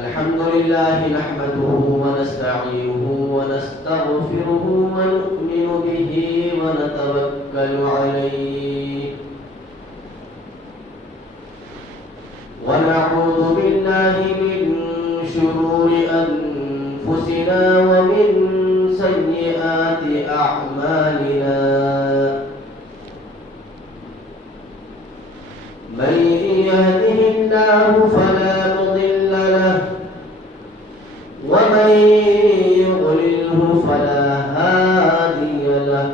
الحمد لله نحمده ونستعينه ونستغفره ونؤمن به ونتوكل عليه ونعوذ بالله من شرور أنفسنا ومن سيئات أعمالنا من يهده الله فلا مضل له ومن يضلله فلا هادي له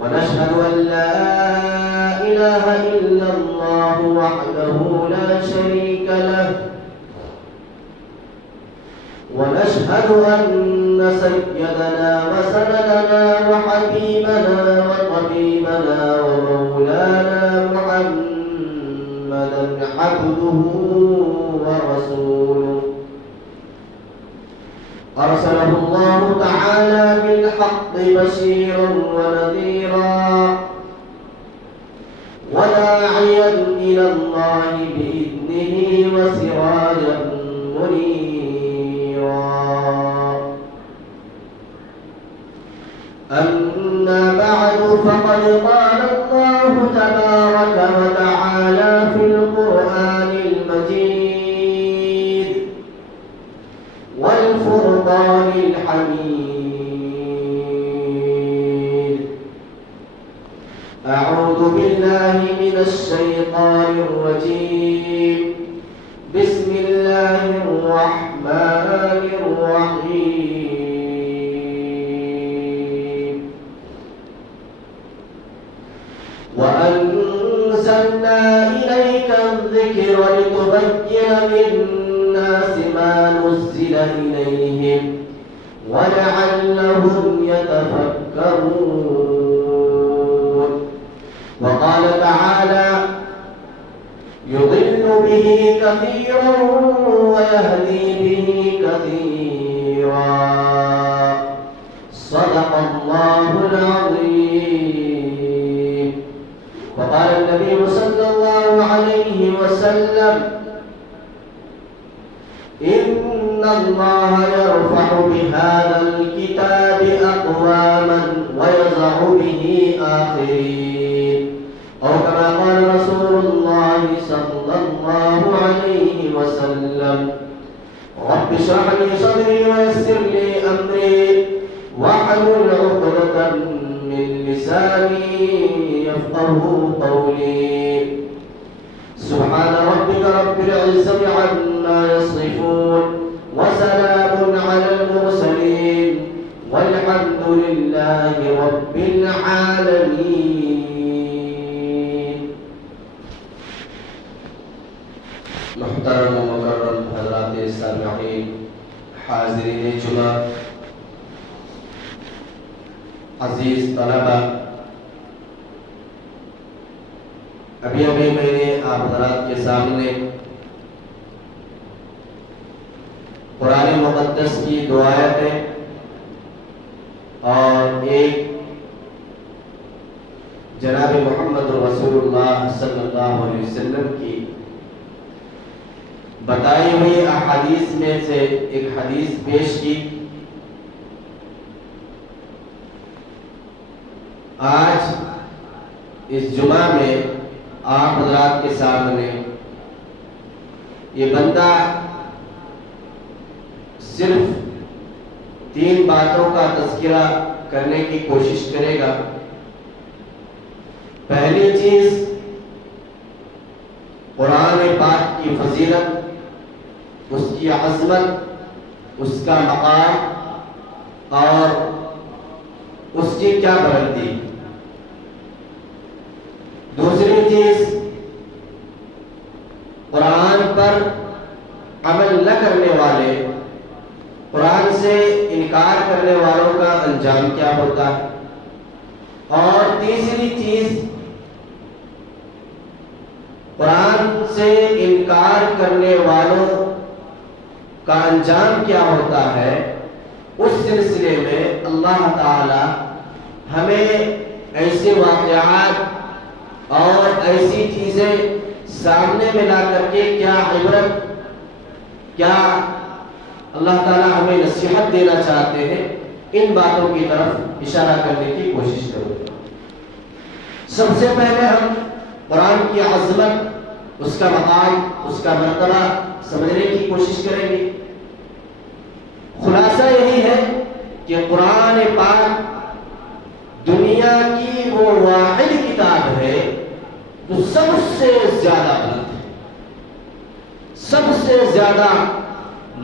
ونشهد أن لا إله إلا الله وحده لا شريك له ونشهد أن سيدنا وسندنا وحبيبنا وطبيبنا ومولانا محمدا عبده ورسوله أرسله الله تعالى بالحق بشيرا ونذيرا وداعيا إلى الله بإذنه وسراجا منيرا أما بعد فقد قال الله تبارك وتعالى في القرآن المجيد والفرقان الحميد أعوذ بالله من الشيطان الرجيم بسم الله الرحمن الرحيم وأنزلنا إليك الذكر لتبين للناس ما نزل إليهم ولعلهم يتفكرون وقال تعالى يضل به كثيرا ويهدي به كثيرا صدق الله العظيم وقال النبي صلى الله عليه وسلم إن الله يرفع بهذا الكتاب أقواما ويضع به آخرين أو كما قال رسول الله صلى الله عليه وسلم رب اشرح لي صدري ويسر لي أمري واحلل عقدة من لساني يفقهوا قولي سبحان ربك رب العزة عما يصفون وسلام على المرسلين والحمد لله رب العالمين. محترم و مکرم حضرات سامعین، حاضرین جمعہ، عزیز طلبہ، ابھی میں نے آپ حضرات کے سامنے قرآن مقدس کی دو آیتیں اور ایک جناب محمد رسول اللہ صلی اللہ علیہ وسلم کی بتائی ہوئی احادیث میں سے ایک حدیث پیش کی. آج اس جمعہ میں آپ حضرات کے سامنے یہ بندہ صرف 3 باتوں کا تذکرہ کرنے کی کوشش کرے گا. پہلی چیز قرآن پاک کی فضیلت، اس کی عظمت، اس کا مقام اور اس کی کیا بلندی. دوسری چیز قرآن پر عمل نہ کرنے والے، قرآن سے انکار کرنے والوں کا انجام کیا ہوتا ہے. اور تیسری چیز قرآن سے انکار کرنے والوں کا انجام کیا ہوتا ہے. اس سلسلے میں اللہ تعالی ہمیں ایسے واقعات اور ایسی چیزیں سامنے میں لا کر کے کیا عبرت کیا اللہ تعالیٰ ہمیں نصیحت دینا چاہتے ہیں؟ ان باتوں کی طرف اشارہ کرنے کی کوشش کروں گا۔ سب سے پہلے ہم قرآن کی عظمت، اس کا مقام، اس کا مرتبہ سمجھنے کی کوشش کریں گے۔ خلاصہ یہی ہے کہ قرآن پاک دنیا کی وہ واحد کتاب ہے جو سب سے زیادہ بلند ہے، سب سے زیادہ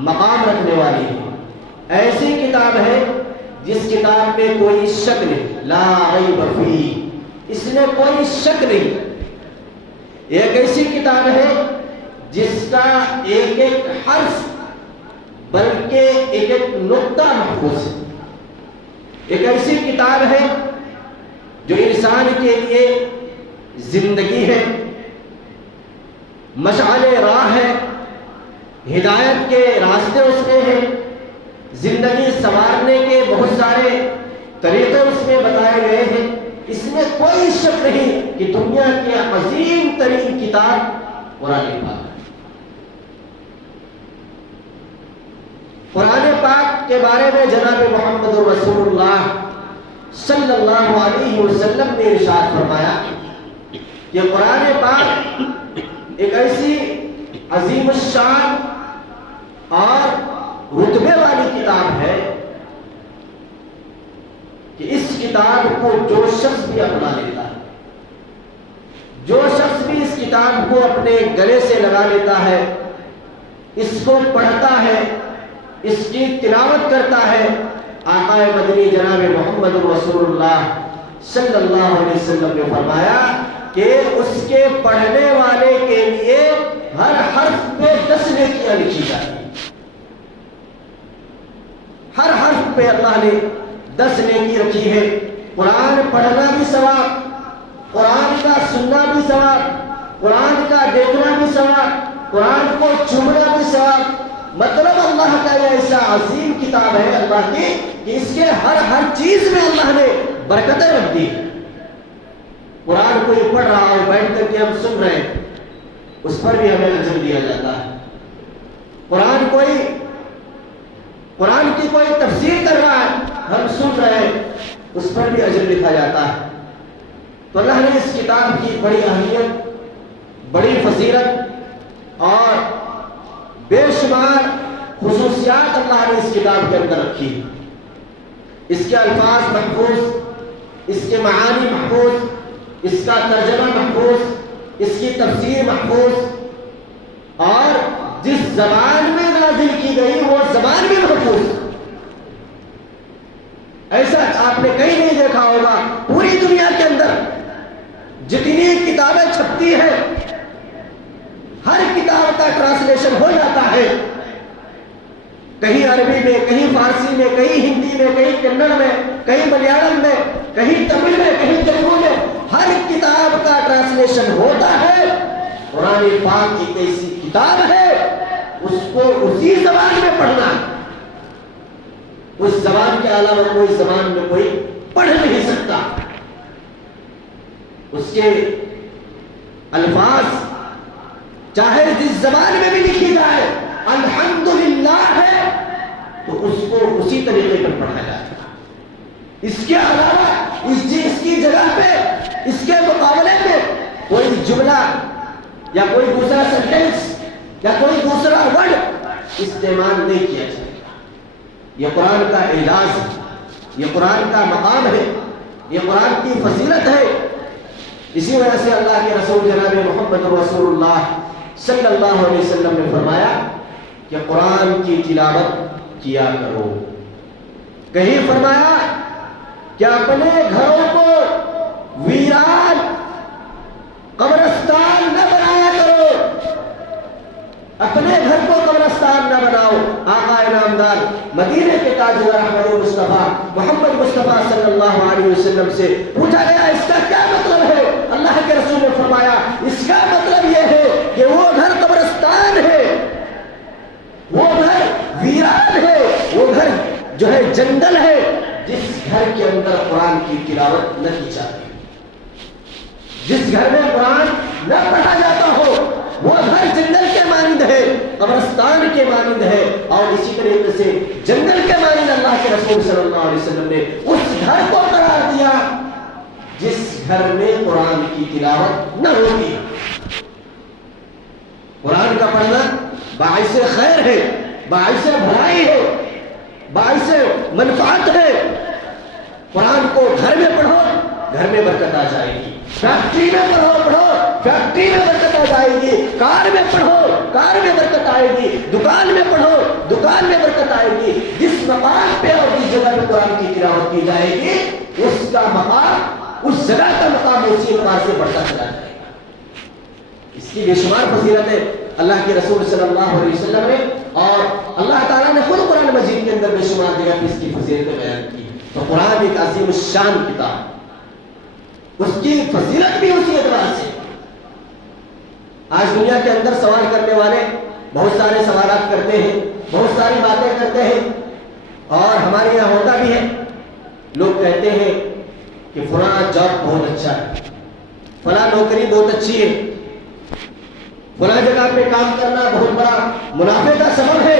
مقام رکھنے والی ہے۔ ایسی کتاب ہے جس کتاب میں کوئی شک نہیں، لا ریب فیہ، اس میں کوئی شک نہیں۔ ایک ایسی کتاب ہے جس کا ایک ایک حرف بلکہ ایک ایک نقطہ محفوظ ہے۔ ایک ایسی کتاب ہے جو انسان کے لیے زندگی ہے، مشعل راہ ہے، ہدایت کے راستے اس میں ہیں، زندگی سنوارنے کے بہت سارے طریقے اس میں بتائے گئے ہیں۔ اس میں کوئی شک نہیں کہ دنیا کی عظیم ترین کتاب قرآن پاک ہے۔ قرآن پاک کے بارے میں جناب محمد رسول اللہ صلی اللہ علیہ وسلم نے ارشاد فرمایا کہ قرآن پاک ایک ایسی عظیم الشان اور رتبے والی کتاب ہے کہ اس کتاب کو جو شخص بھی اپنا لیتا ہے، جو شخص بھی اس کتاب کو اپنے گلے سے لگا لیتا ہے، اس کو پڑھتا ہے، اس کی تلاوت کرتا ہے، آقا مدنی جناب محمد رسول اللہ صلی اللہ علیہ وسلم نے فرمایا کہ اس کے پڑھنے والے کے لیے ہر حرف پہ 10 نیکیاں لکھی جاتی ہیں۔ ہر حرف پہ اللہ نے 10 نیکی رکھی ہے۔ قرآن پڑھنا بھی ثواب، قرآن کا سننا بھی ثواب، قرآن کا دیکھنا بھی ثواب، قرآن کو چومنا بھی ثواب۔ مطلب اللہ کا یہ ایسا عظیم کتاب ہے اللہ کی کہ اس کے ہر چیز میں اللہ نے برکتیں رکھ دی۔ قرآن کوئی پڑھ رہا ہے بیٹھ کر کے ہم سن رہے ہیں، اس پر بھی ہمیں اجر دیا جاتا ہے۔ قرآن کی کوئی تفسیر کر رہا ہے، ہم سن رہے ہیں، اس پر بھی اجر لکھا جاتا ہے۔ تو اللہ نے اس کتاب کی بڑی اہمیت، بڑی فضیلت اور بے شمار خصوصیات اللہ نے اس کتاب کے اندر رکھی۔ اس کے الفاظ محفوظ، اس کے معانی محفوظ، اس کا ترجمہ محفوظ، اس کی تفسیر محفوظ، اور جس زبان میں نازل کی گئی وہ زبان بھی محفوظ۔ ایسا آپ نے کہیں نہیں دیکھا ہوگا، پوری دنیا کے اندر جتنی کتابیں چھپتی ہیں ہر کتاب کا ٹرانسلیشن ہو جاتا ہے، کہیں عربی میں، کہیں فارسی میں، کہیں ہندی میں، کہیں کنڑ میں، کہیں ملیالم میں، کہیں تمل میں، کہیں تیلگو میں، ہر کتاب کا ٹرانسلیشن ہوتا ہے۔ قرآن پاک ایک ایسی کتاب ہے، اس کو اسی زبان میں پڑھنا، اس زبان کے علاوہ کوئی زبان میں کوئی پڑھ نہیں سکتا۔ اس کے الفاظ چاہے جس زبان میں بھی لکھی جائے الحمدللہ ہے تو اس کو اسی طریقے پر پڑھا جائے گا۔ اس کے علاوہ اس کی جگہ پہ، اس کے مقابلے میں کوئی جملہ یا کوئی دوسرا سینٹینس یا کوئی دوسرا ورڈ استعمال نہیں کیا جائے گا۔ یہ قرآن کا اعجاز ہے، یہ قرآن کا مقام ہے، یہ قرآن کی فضیلت ہے۔ اسی وجہ سے اللہ کے رسول جناب محمد رسول اللہ صلی اللہ علیہ وسلم نے فرمایا کہ قرآن کی تلاوت کیا کرو۔ کہیں فرمایا کہ اپنے گھروں کو ویران قبرستان نہ بنایا کرو، اپنے گھر کو قبرستان نہ بناؤ۔ آقا انعامدار مدینے کے تاجدار احمد مصطفیٰ محمد مصطفیٰ صلی اللہ علیہ وسلم سے پوچھا گیا اس کا کیا مطلب ہے؟ اللہ کے رسول نے فرمایا اس کا مطلب یہ ہے کہ وہ گھر قبرستان ہے، وہ گھر ویران ہے، وہ گھر جو ہے جنگل ہے، جس گھر کے اندر قرآن کی تلاوت نہ کی جاتی، جس گھر میں قرآن نہ پڑھا جاتا ہو، وہ گھر جنگل کے مانند ہے۔ قبرستان کے مانند ہے، اور اسی طریقے سے جنگل کے مانند اللہ کے رسول صلی اللہ علیہ وسلم نے اس گھر کو قرار دیا جس گھر میں قرآن کی تلاوت نہ ہوتی۔ قرآن کا پڑھنا باعث خیر ہے، باعث بھلائی ہے، باعث منفعت ہے۔ قرآن کو گھر میں پڑھو، گھر میں برکت آ جائے گی۔ فیکٹری میں پڑھو، فیکٹری میں برکت آ جائے گی۔ کار میں پڑھو، کار میں برکت آئے گی۔ دکان میں پڑھو، دکان میں برکت آئے گی۔ جس مقام پہ اور جس جگہ پہ قرآن کی تلاوت کی جائے گی، اس کا مقام، اس جگہ کا مقام اسی اعتبار سے بڑھتا چلا جائے گا۔ اس کی بے شمار فضیلتیں اللہ کے رسول صلی اللہ علیہ وسلم نے اور اللہ تعالیٰ نے خود قرآن مجید کے اندر بے شمار جگہ پہ اس کی فضیلتیں بیان کی۔ تو قرآن ایک عظیم الشان کتاب، اس کی فضیلت بھی اسی اعتبار سے۔ آج دنیا کے اندر سوال کرنے والے بہت سارے سوالات کرتے ہیں، بہت ساری باتیں کرتے ہیں، اور ہمارے یہاں ہوتا بھی ہے۔ لوگ کہتے ہیں کہ فلاں جاب بہت اچھا ہے، فلاں نوکری بہت اچھی ہے، فلاں جگہ پہ کام کرنا بہت بڑا منافع کا سبب ہے۔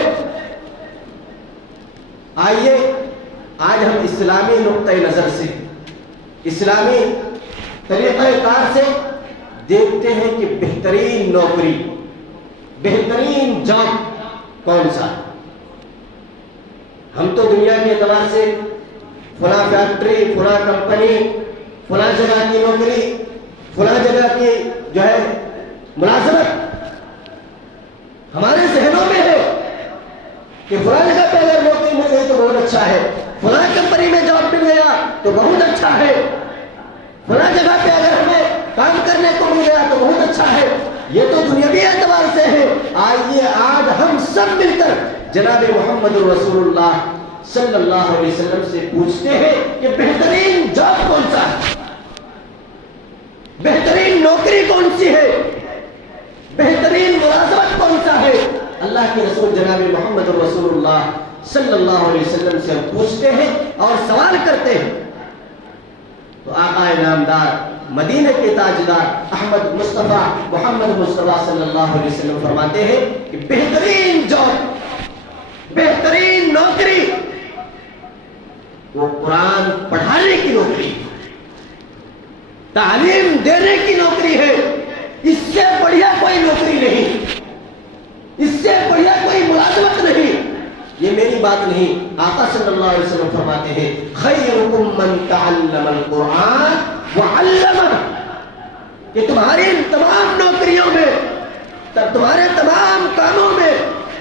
آئیے آج ہم اسلامی نقطۂ نظر سے، اسلامی طریقہ کار سے دیکھتے ہیں کہ بہترین نوکری، بہترین جاب کون سا ہے۔ ہم تو دنیا کے اعتبار سے فلاں فیکٹری، فلاں کمپنی، فلاں جگہ کی نوکری، فلاں جگہ کی جو ہے ملازمت ہمارے ذہنوں میں ہے کہ فلاں جگہ پہ اگر نوکری مل گئی تو بہت اچھا ہے، فلاں کمپنی میں جاب مل گیا تو بہت اچھا ہے، فلاں جگہ پہ اگر ہمیں کام کرنے کو مل گیا تو بہت اچھا ہے۔ یہ تو دنیاوی اعتبار سے ہے۔ آئیے آج ہم سب مل کر جناب محمد رسول اللہ صلی اللہ علیہ وسلم سے پوچھتے ہیں کہ بہترین جاب کون سا ہے، بہترین نوکری کون سی ہے، بہترین ملازمت کون سا ہے۔ اللہ کے رسول جناب محمد رسول اللہ صلی اللہ علیہ وسلم سے ہم پوچھتے ہیں اور سوال کرتے ہیں، تو آقا نامدار مدینہ کے تاجدار احمد مصطفیٰ محمد مصطفیٰ صلی اللہ علیہ وسلم فرماتے ہیں کہ بہترین جاب، بہترین نوکری وہ قرآن پڑھانے کی نوکری، تعلیم دینے کی نوکری ہے۔ اس سے بڑھیا کوئی نوکری نہیں، اس سے بڑھیا کوئی ملازمت نہیں۔ یہ میری بات نہیں، آقا صلی اللہ علیہ وسلم فرماتے ہیں خیرکم من تعلم القرآن وعلمہ، کہ تمہاری تمام نوکریوں میں، تمہارے تمام کاموں میں،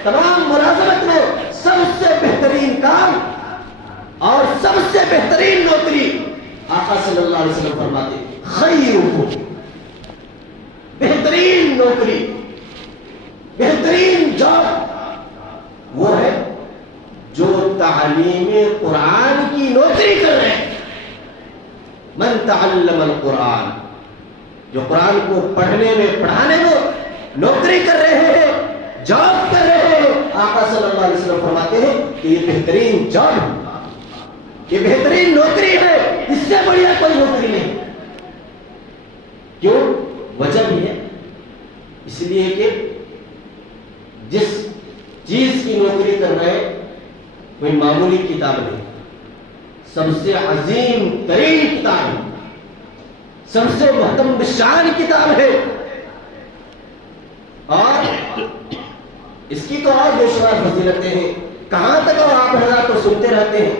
تمام ملازمت میں سب سے بہترین کام اور سب سے بہترین نوکری آقا صلی اللہ علیہ وسلم فرماتے ہیں خیرکم، بہترین نوکری، بہترین جاب وہ ہے جو تعلیم قرآن کی نوکری کر رہے ہیں۔ من تعلم القرآن، جو قرآن کو پڑھنے میں، پڑھانے میں نوکری کر رہے ہیں، جاب کر رہے ہیں، آقا صلی اللہ علیہ وسلم فرماتے ہیں کہ یہ بہترین جاب ہے، یہ بہترین نوکری ہے، اس سے بڑھیا کوئی نوکری نہیں۔ کیوں؟ وجہ بھی ہے، اس لیے کہ جس چیز کی نوکری کر رہے ہیں کوئی معمولی کتاب نہیں، سب سے عظیم ترین کتاب ہے، سب سے محترم بشان کتاب ہے، اور اس کی تو اور بے شمار فضیلتیں ہیں۔ کہاں تک اور آپ حضرات تو سنتے رہتے ہیں،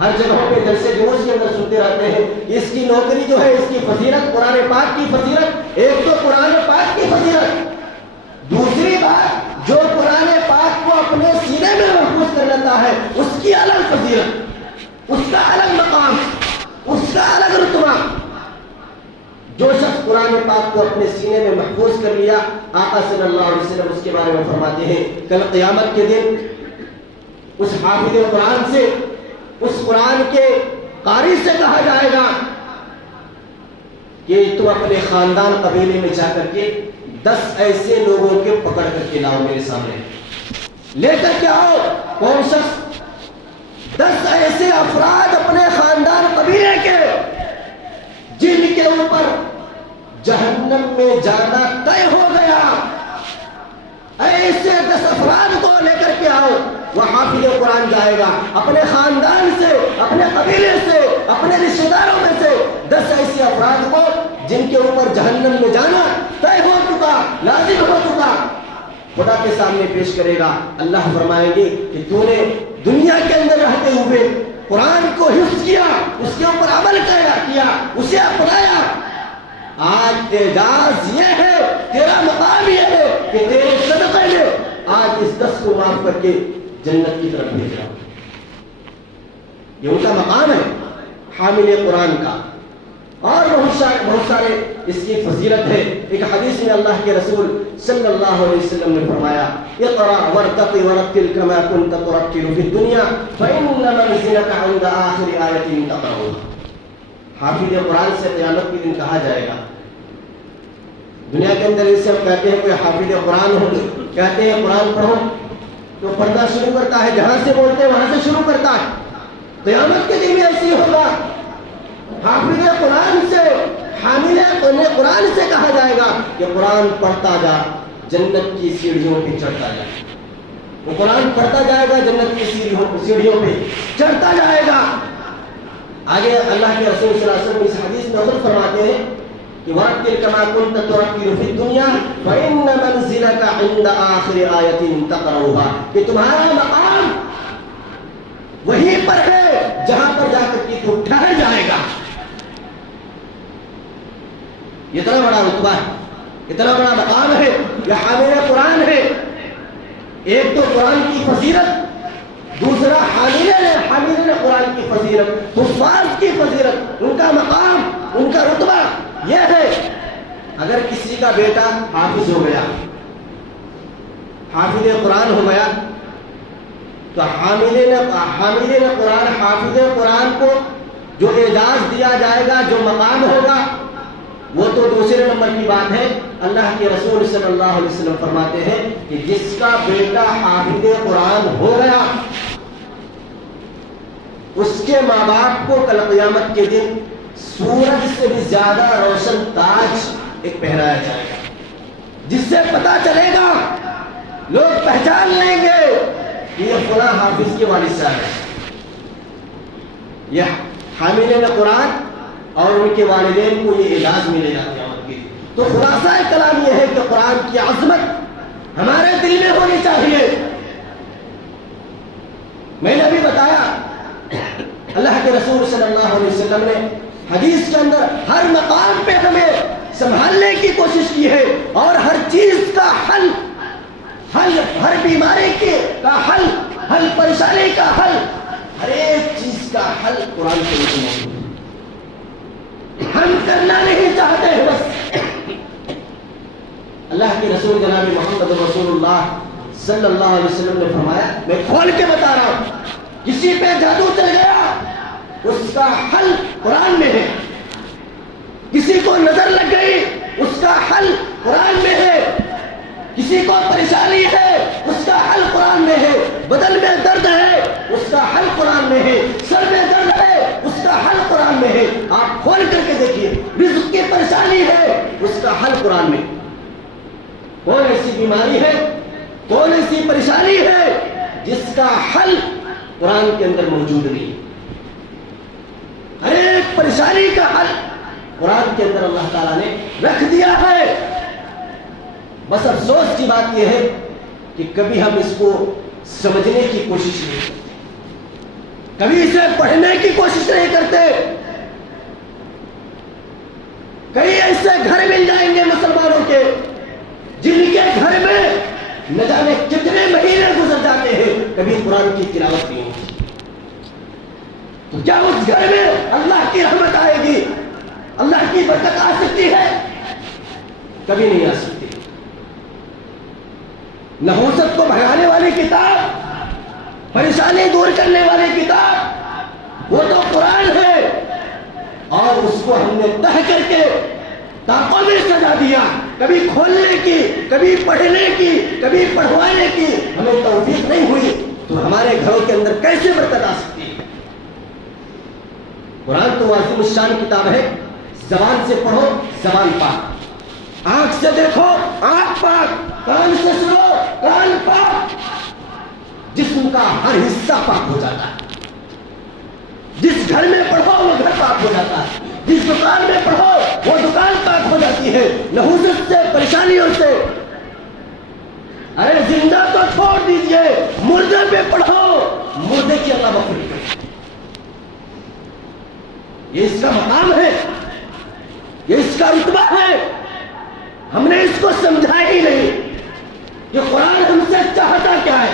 ہر جگہوں پہ جلسے جلوس کے اندر سنتے رہتے ہیں اس کی نوکری جو ہے، اس کی فضیلت، قرآن پاک کی فضیلت۔ ایک تو قرآن پاک کی فضیلت، دوسری بات جو قرآن پاک کو اپنے سینے میں محفوظ کر لیتا ہے اس کی الگ فضیلت، اس کا الگ مقام، اس کا الگ رتبہ۔ جو شخص قرآن پاک کو اپنے سینے میں محفوظ کر لیا، آقا صلی اللہ علیہ وسلم اس کے بارے میں فرماتے ہیں کل قیامت کے دن اس حافظ قرآن سے، اس قرآن کے قاری سے کہا جائے گا کہ تم اپنے خاندان قبیلے میں جا کر کے 10 ایسے لوگوں کے پکڑ کر کے لاؤ میرے سامنے، لے کر کے آؤ۔ کون شخص 10 ایسے افراد اپنے خاندان قبیلے کے جن کے اوپر جہنم میں جانا طے ہو گیا، ایسے 10 افراد کو لے کر کے آؤ، وہ حافظ قرآن جائے گا اپنے خاندان سے، اپنے قبیلے سے، اپنے رشتہ داروں میں سے 10 ایسے افراد کو جن کے اوپر جہنم میں جانا طے ہو چکا، لازم ہو چکا، خدا کے سامنے پیش کرے گا۔ اللہ فرمائیں گے کہ تو نے دنیا کے اندر رہتے ہوئے قرآن کو حفظ کیا، اس کے اوپر عمل کیا، اسے اپنایا، آج اعزاز یہ ہے، تیرا مقام یہ ہے کہ تیرے صدقے میں آج اس 10 کو معاف کر کے جنت کی طرف بھیج رہا ہوں۔ یہ ان کا مقام ہے حامل قرآن کا، اور بہت سارے اس کی فضیلت ہے۔ ایک حدیث میں اللہ کے رسول صلی اللہ علیہ وسلم نے فرمایا اقرأ وارتقي ورتل كما كنت ترتل في الدنيا فإن منزلك عند آخر آية تقرأها۔ حافظ قرآن سے قیامت کے دن کہا جائے گا، دنیا کے اندر اس سے ہم کہتے ہیں کوئی حافظ قرآن ہو، کہتے ہیں قرآن پڑھو تو پڑھنا شروع کرتا ہے، جہاں سے بولتے ہیں وہاں سے شروع کرتا ہے۔ قیامت کے دن بھی ایسی ہوگا، حافظ قرآن سے، حامل قرآن سے کہا جائے گا کہ قرآن پڑھتا جا، جنت کی سیڑھیوں پہ چڑھتا جا۔ وہ قرآن پڑھتا جائے گا، جنت کی سیڑھیوں پہ چڑھتا جائے گا۔ آگے اللہ کے رسول صلی اللہ علیہ وسلم اس حدیث میں خود فرماتے ہیں کہ وَرَتِّلْ كَمَا كُنْتَ تُرَتِّلُ فِي الدُّنْيَا فَإِنَّ مَنزِلَكَ عِنْدَ آخِرِ آيَةٍ تَقْرَؤُهَا، کہ تمہارا مقام وہیں پر ہے جہاں پر جا کر کے تو ٹھہر جائے گا۔ اتنا بڑا رتبہ ہے، اتنا بڑا مقام ہے، یہ حامل قرآن ہے۔ ایک تو قرآن کی فضیلت، دوسرا حامل قرآن کی فضیلت، حفاظ کی فضیلت، ان کا مقام، ان کا رتبہ یہ ہے۔ اگر کسی کا بیٹا حافظ ہو گیا، حافظ قرآن ہو گیا، تو حامل قرآن، حافظ قرآن کو جو اعزاز دیا جائے گا، جو مقام ہوگا، وہ تو دوسرے نمبر کی بات ہے۔ اللہ کے رسول صلی اللہ علیہ وسلم فرماتے ہیں کہ جس کا بیٹا حافظ قرآن ہو گیا، اس کے ماں باپ کو کل قیامت کے دن سورج سے بھی زیادہ روشن تاج ایک پہنایا جائے گا، جس سے پتا چلے گا، لوگ پہچان لیں گے کہ یہ فلاں حافظ کے والد صاحب ہے۔ یہ حامل قرآن اور ان کے والدین کو یہ اعزاز ملے گا قیامت کے دن۔ تو خلاصہ کلام یہ ہے کہ قرآن کی عظمت ہمارے دل میں ہونی چاہیے۔ میں نے ابھی بتایا اللہ کے رسول صلی اللہ علیہ وسلم نے حدیث کے اندر ہر مقام پہ ہمیں سنبھالنے کی کوشش کی ہے، اور ہر چیز کا حل، ہر بیماری کا حل، ہر پریشانی کا حل، ہر ایک چیز کا حل قرآن کے اندر موجود ہے۔ ہم کرنا نہیں چاہتے ہیں بس۔ اللہ کے رسول جناب محمد رسول اللہ صلی اللہ علیہ وسلم نے فرمایا، میں کھول کے بتا رہا ہوں، کسی پہ جادو چل گیا، اس کا حل قرآن میں ہے۔ کسی کو نظر لگ گئی، اس کا حل قرآن میں ہے۔ کسی کو پریشانی ہے، اس کا حل قرآن میں ہے۔ بدن میں درد ہے، اس کا حل قرآن میں ہے۔ سر میں درد ہے، اس کا حل قرآن میں ہے۔ آپ کھول کر کے دیکھیے، رزق کی پریشانی ہے، اس کا حل قرآن میں۔ کون ایسی بیماری ہے، کون ایسی پریشانی ہے جس کا حل قرآن کے اندر موجود نہیں ہے؟ ہر ایک پریشانی کا حل قرآن کے اندر اللہ تعالیٰ نے رکھ دیا ہے۔ بس افسوس کی بات یہ ہے کہ کبھی ہم اس کو سمجھنے کی کوشش نہیں کرتے، کبھی اسے پڑھنے کی کوشش نہیں کرتے۔ کئی ایسے گھر مل جائیں گے مسلمانوں کے جن کے گھر میں نہ جانے کتنے مہینے گزر جاتے ہیں، کبھی قرآن کی تلاوت نہیں ہوتی۔ تو کیا اس گھر میں اللہ کی رحمت آئے گی، اللہ کی برکت آ سکتی ہے؟ کبھی نہیں آ سکتی۔ نحوست کو بھگانے والی کتاب، پریشانی دور کرنے والی کتاب، وہ تو قرآن ہے، اور اس کو ہم نے تہ کر کے طاقوں میں سجا دیا۔ کبھی کھولنے کی، کبھی پڑھنے کی، کبھی پڑھوانے کی ہمیں توفیق نہیں ہوئی، تو ہمارے گھروں کے اندر کیسے برکت آ سکتی ہے؟ قرآن تو عظیم الشان کتاب ہے، زبان سے پڑھو زبان پاک، آنکھ سے دیکھو آنکھ پاک، کان سے سنو کان پاک۔ کا ہر حصہ پاک ہو جاتا ہے. جس گھر میں پڑھو وہ گھر پاک ہو جاتا ہے, جس دکان میں پڑھو وہ دکان پاک ہو جاتی ہے نحوست سے, پریشانیوں سے. ارے زندہ تو چھوڑ دیجئے, مردے پہ پڑھو, مردے کی اللہ مغفرت کرے. یہ اس کا مقام ہے, یہ اس کا رتبہ ہے. ہم نے اس کو سمجھا ہی نہیں کہ قرآن ہم سے چاہتا کیا ہے.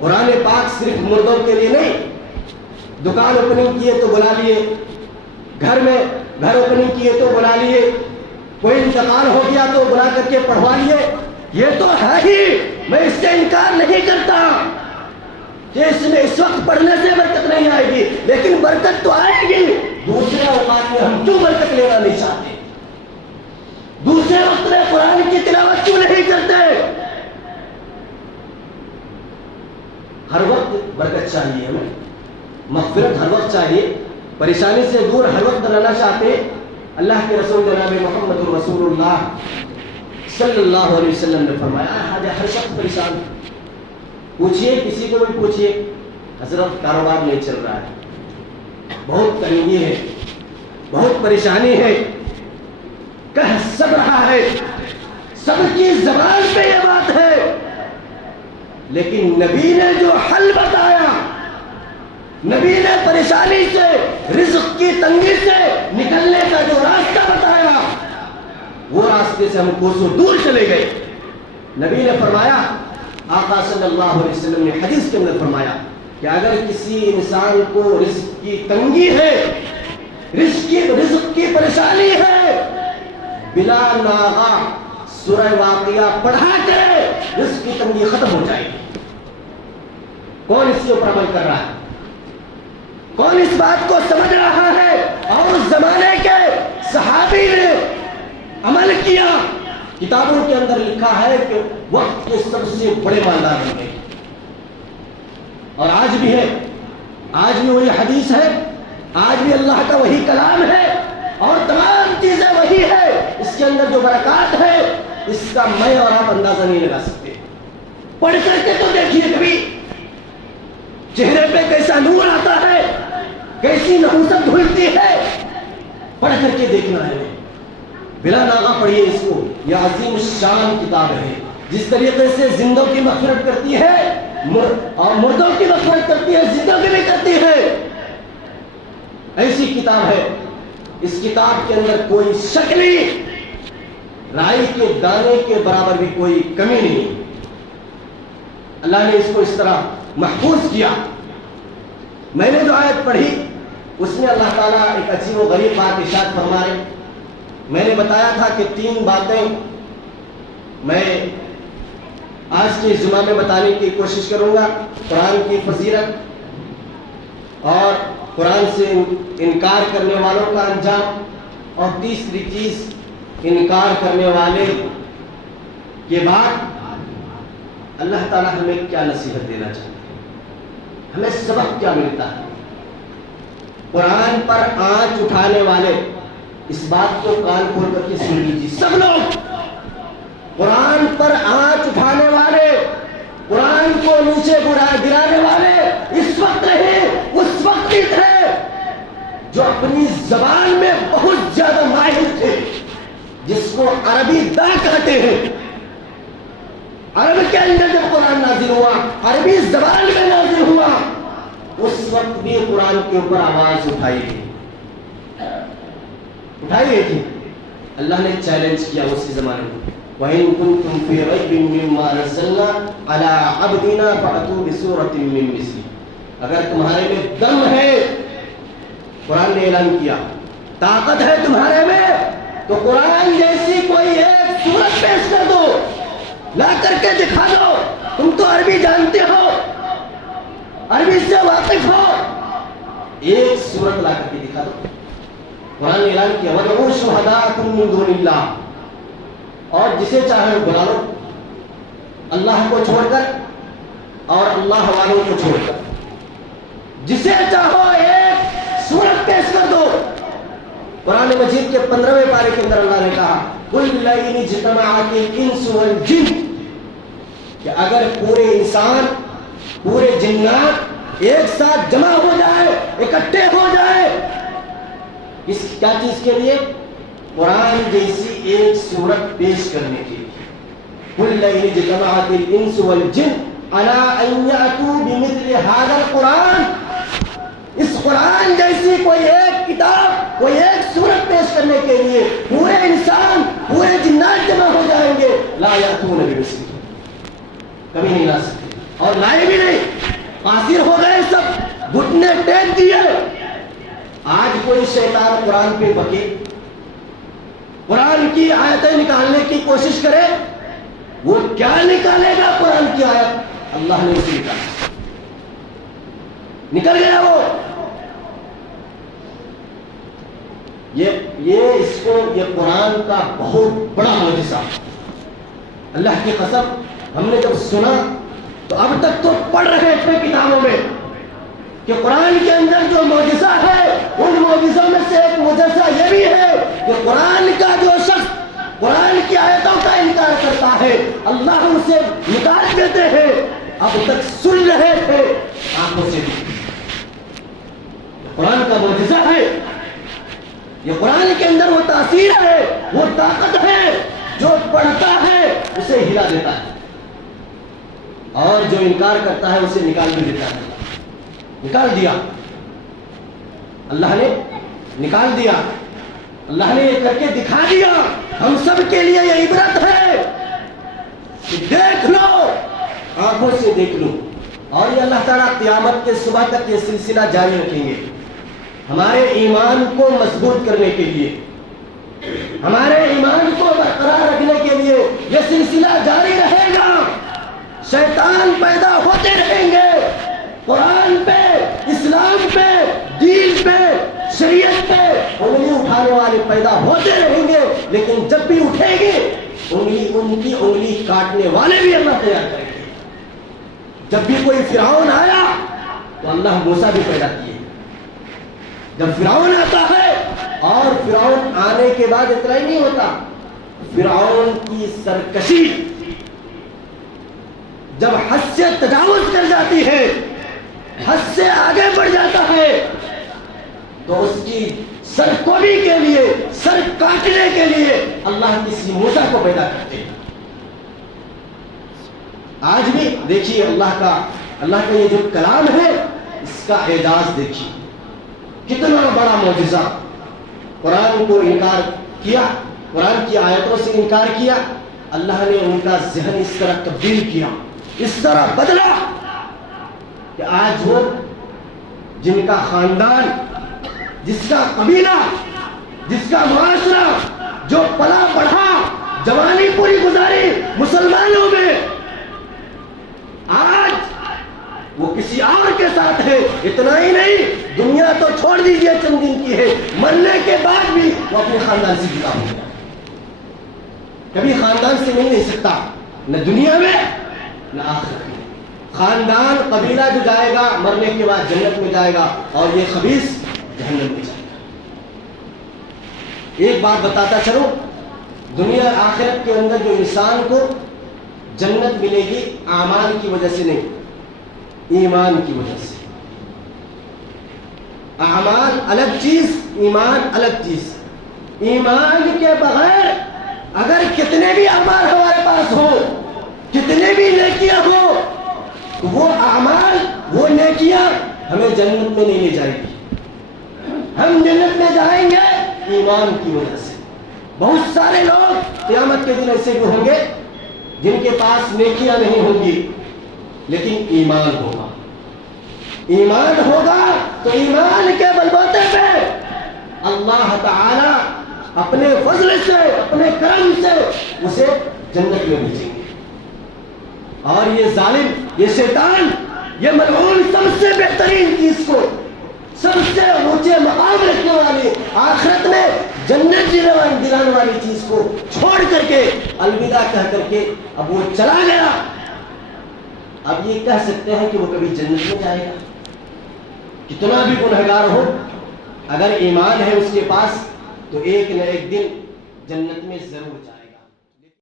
قرآن پاک صرف مردوں کے لیے نہیں. دکان اوپننگ کیے تو بلا لیے, گھر اوپننگ کیے تو بلا لیے, کوئی انتقال ہو گیا تو بلا کر کے پڑھوا لیے. یہ تو ہے ہی, میں اس سے انکار نہیں کرتا کہ اس میں اس وقت پڑھنے سے برکت نہیں آئے گی, لیکن برکت تو آئے گی. دوسرے اوقات میں ہم کیوں برکت لینا نہیں چاہتے؟ دوسرے وقت میں قرآن کی تلاوت کیوں نہیں کرتے؟ ہر وقت برکت چاہیے ہمیں, مغفرت ہر وقت چاہیے, پریشانی سے دور ہر وقت رہنا چاہتے. اللہ کے رسول جناب محمد رسول اللہ صلی اللہ علیہ وسلم نے فرمایا ہر شخص پریشان. پوچھئے, کسی کو بھی پوچھئے, حضرت کاروبار نہیں چل رہا ہے, بہت تنگی ہے, بہت پریشانی ہے, کہہ سب رہا ہے, سب کی زبان پہ یہ بات ہے, لیکن نبی نے جو حل بتایا, نبی نے پریشانی سے, رزق کی تنگی سے نکلنے کا جو راستہ بتایا, وہ راستے سے ہم کوسوں دور چلے گئے. نبی نے فرمایا, آقا صلی اللہ علیہ وسلم نے حدیث کے اندر فرمایا کہ اگر کسی انسان کو رزق کی تنگی ہے, رزق کی پریشانی ہے, بلا ناغا سورہ واقعہ پڑھا کے رزق کی تنگی ختم ہو جائے گی. کون اس کے اوپر عمل کر رہا ہے؟ کون اس بات کو سمجھ رہا ہے؟ اور اس زمانے کے صحابی نے عمل کیا. کتابوں کے اندر لکھا ہے کہ وقت کے سب سے بڑے مالدار بن گئے, اور آج بھی ہے, آج بھی وہی حدیث ہے, آج بھی اللہ کا وہی کلام ہے, اور تمام چیزیں وہی ہے. اس کے اندر جو برکات ہے اس کا میں اور آپ اندازہ نہیں لگا سکتے. پڑھ کر کے تو دیکھیے کبھی چہرے پہ کیسا نور آتا ہے, کیسی نحوست دھلتی ہے, پڑھ کر کے دیکھنا ہے. بلا ناغا پڑھیے اس کو, یہ عظیم شان کتاب ہے. جس طریقے سے زندوں کی مغفرت کرتی ہے اور مردوں کی مغفرت کرتی ہے, زندوں کی بھی کرتی ہے, ایسی کتاب ہے. اس کتاب کے اندر کوئی شکلی رائی کے دانے کے برابر بھی کوئی کمی نہیں. اللہ نے اس کو اس طرح محفوظ کیا. میں نے جو آیت پڑھی اس میں اللہ تعالیٰ ایک عجیب و غریب بات ارشاد فرما رہے. میں نے بتایا تھا کہ 3 باتیں میں آج کے جمعہ میں بتانے کی کوشش کروں گا. قرآن کی فضیلت اور قرآن سے انکار کرنے والوں کا انجام, اور تیسری چیز انکار کرنے والے کے بعد اللہ تعالیٰ ہمیں کیا نصیحت دینا چاہتے ہیں, ہمیں سبق کیا ملتا ہے. قرآن پر آنچ اٹھانے والے اس بات کو کان کھول کر کے سن لیجیے سب لوگ. قرآن پر آنچ اٹھانے والے, قرآن کو نیچے گرانے والے اس وقت رہے, اس وقت بھی تھے جو اپنی زبان میں بہت زیادہ ماہر تھے, جس کو عربی دا کہتے ہیں. عرب کے اندر جب قرآن نازل ہوا, عربی زبان میں نازل ہوا, اس وقت بھی قرآن کے اوپر آواز اٹھائی گئی تھی. اللہ نے چیلنج کیا اسی زمانے میں, وَإِن كُنتُمْ فِي رَيْبٍ مِّمَّا نَزَّلْنَا عَلَىٰ عَبْدِنَا فَأْتُوا بِسُورَةٍ مِّن مِّثْلِهِ. اگر تمہارے میں دم ہے, قرآن نے اعلان کیا, طاقت ہے تمہارے میں, تو قرآن جیسی کوئی ایک سورت پیش کر دو, لا کر کے دکھا دو. تم تو عربی جانتے ہو, عربی سے واقف ہو, ایک سورت لا کر کے دکھا دو. قرآن نے اعلان کیا وَدْعُوا شُهَدَاءَكُم مِّن دُونِ اللَّهِ, اور جسے چاہے بلا لو, اللہ کو چھوڑ کر اور اللہ والوں کو چھوڑ کر, جسے چاہو ایک سورت پیش کر دو. قرآن مجید کے 15ویں پارے کے اندر اللہ نے کہا قُلْ لَئِنِ اجْتَمَعَتِ الْإِنسُ وَالْجِنُّ کہ اگر پورے انسان پورے جنات ایک ساتھ جمع ہو جائے اکٹھے ہو جائے اس کیا چیز کے لیے؟ قرآن جیسی ایک صورت پیش کرنے کے لیے. قُلْ لَئِنِ اجْتَمَعَتِ الْإِنسُ وَالْجِنُّ عَلَىٰ أَن يَأْتُوا بِمِثْلِ هَٰذَا الْقُرْآنِ، اس قرآن جیسی کوئی ایک کتاب کوئی ایک صورت پیش کرنے کے لیے پورے انسان پورے جنات جمع ہو جائیں گے، لا یأتون بمثلہ، کبھی نہیں لا سکتے اور لائے بھی نہیں. قاصر ہو گئے سب، گھٹنے ٹیک دیے. آج کوئی شیطان قرآن پہ بکے، قرآن کی آیتیں نکالنے کی کوشش کرے، وہ کیا نکالے گا؟ قرآن کی آیت اللہ نے اسے نکالا، نکل گیا وہ. یہ قرآن کا بہت بڑا معجزہ. اللہ کی قسم ہم نے جب سنا تو اب تک تو پڑھ رہے تھے کتابوں میں کہ قرآن کے اندر جو معجزہ ہے ان معجزوں میں سے ایک معجزہ یہ بھی ہے کہ قرآن کا جو شخص قرآن کی آیتوں کا انکار کرتا ہے اللہ اسے نکال دیتے ہیں. اب تک سن رہے تھے آنکھوں سے بھی. قرآن کا معجزہ ہے، یہ قرآن کے اندر وہ تاثیر ہے، وہ طاقت ہے جو پڑھتا ہے اسے ہلا دیتا ہے اور جو انکار کرتا ہے اسے نکال بھی دیتا ہے. نکال دیا اللہ نے، نکال دیا اللہ نے، یہ کر کے دکھا دیا. ہم سب کے لیے یہ عبرت ہے کہ دیکھ لو، آنکھوں سے دیکھ لو. اور یہ اللہ تعالیٰ قیامت کے صبح تک یہ سلسلہ جاری رکھیں گے ہمارے ایمان کو مضبوط کرنے کے لیے، ہمارے ایمان کو برقرار رکھنے کے لیے. یہ سلسلہ جاری رہے گا، شیطان پیدا ہوتے رہیں گے، قرآن پہ اسلام پہ دین پہ شریعت پہ انگلی اٹھانے والے پیدا ہوتے رہیں گے. لیکن جب بھی اٹھیں گے ان کی انگلی کاٹنے والے بھی اللہ تیار کریں گے. جب بھی کوئی فرعون آیا تو اللہ موسیٰ بھی پیدا کیے. جب فرعون آتا ہے اور فرعون آنے کے بعد اتنا ہی نہیں ہوتا، فرعون کی سرکشی جب حد سے تجاوز کر جاتی ہے، حد سے آگے بڑھ جاتا ہے، تو اس کی سر کوبی کے لیے، سر کاٹنے کے لیے اللہ کسی موسیٰ کو پیدا کرتے ہیں. آج بھی دیکھیے اللہ کا یہ جو کلام ہے اس کا اعجاز دیکھیے، کتنا بڑا معجزہ. قرآن کو انکار کیا، قرآن کی آیتوں سے انکار کیا، اللہ نے ان کا ذہن اس طرح تبدیل کیا، اس طرح بدلا کہ آج وہ جن کا خاندان، جس کا قبیلہ، جس کا معاشرہ جو پلا بڑھا جوانی پوری گزاری مسلمانوں میں، آج وہ کسی اور کے ساتھ ہے. اتنا ہی نہیں، دنیا تو چھوڑ دیجئے چند دن کی ہے، مرنے کے بعد بھی وہ اپنے خاندان سے جدا ہو گیا. کبھی خاندان سے مل نہیں سکتا، نہ دنیا میں نہ آخرت میں. خاندان قبیلہ جو جائے گا مرنے کے بعد جنت میں جائے گا اور یہ خبیث جہنم میں جائے گا. ایک بات بتاتا چلو، دنیا آخرت کے اندر جو انسان کو جنت ملے گی اعمال کی وجہ سے نہیں، ایمان کی وجہ سے. اعمال الگ چیز، ایمان الگ چیز. ایمان کے بغیر اگر کتنے بھی اعمال ہمارے پاس ہو، کتنے بھی نیکیاں ہو، تو وہ اعمال وہ نیکیاں ہمیں جنت میں نہیں لے جائے گی. ہم جنت میں جائیں گے ایمان کی وجہ سے. بہت سارے لوگ قیامت کے دن ایسے بھی ہوں گے جن کے پاس نیکیاں نہیں ہوں گی لیکن ایمان ہوگا. ایمان ہوگا تو ایمان کے بلبوتے پہ اللہ تعالی اپنے فضل سے، اپنے کرم سے اسے جنت میں بھیجیں گے. اور یہ ظالم، یہ شیطان، یہ ملعون سب سے بہترین چیز کو، سب سے اونچے مقام رکھنے والی، آخرت میں جنت دلانے والی چیز کو چھوڑ کر کے الوداع کہہ کر کے اب وہ چلا گیا. اب یہ کہہ سکتے ہیں کہ وہ کبھی جنت میں جائے گا؟ کتنا بھی گنہگار ہو، اگر ایمان ہے اس کے پاس تو ایک نہ ایک دن جنت میں ضرور جائے.